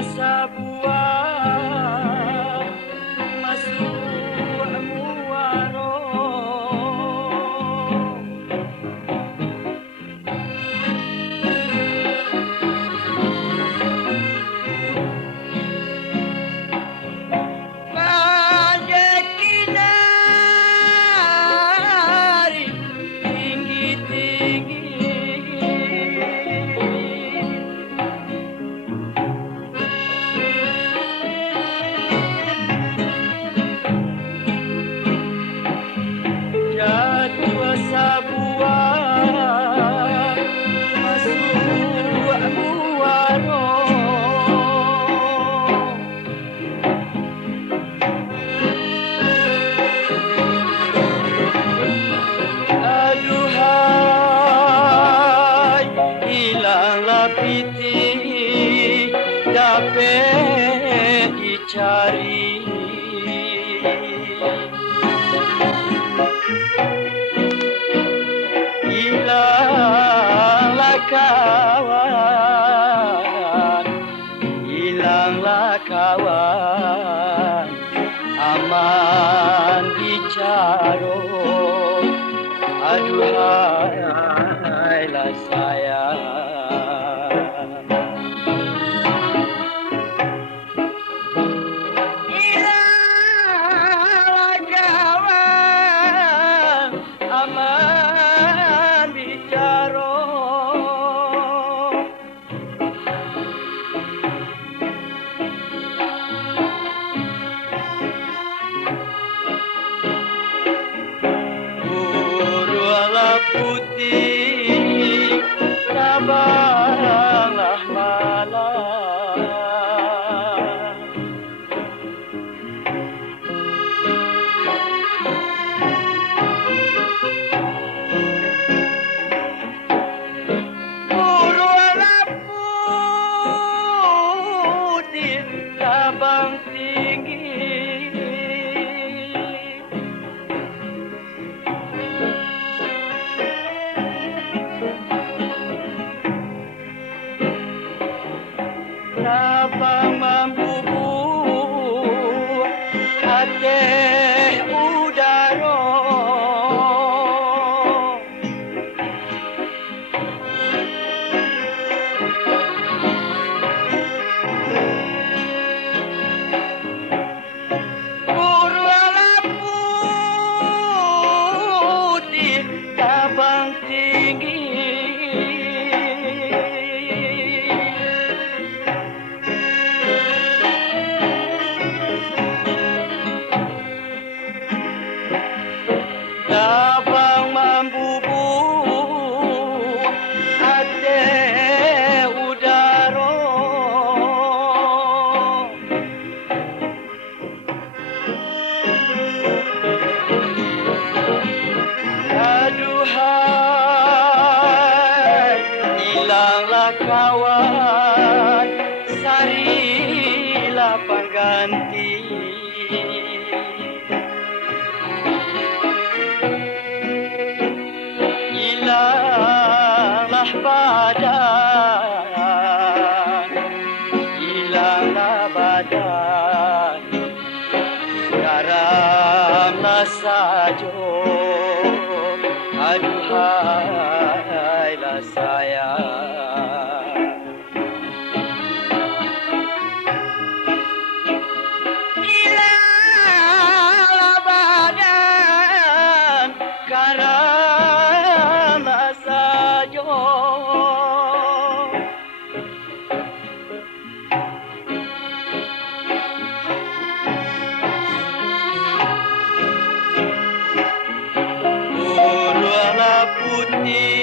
sa buwan masuk muaro pada kinari tinggi-tinggi jatuh sabuah masuk muaro aduhai hilanglah piti dapat dicari hilanglah kawan, hilanglah kawan, aman bicara, aduhailah sayang. Hilanglah kawan, aman bicara. Burulah putih, tabanglah malam. Burulah putih, tabang tinggi. Tabang membubuh hati udara burulah putih tabang tinggi. Tabang membubuh hati udara aduhai hilanglah kawan, carilah pengganti. Hilanglah badan, hilanglah badan, garamlah saja, aduhailah sayang. Hilanglah badan, garamlah saja. Burulah putih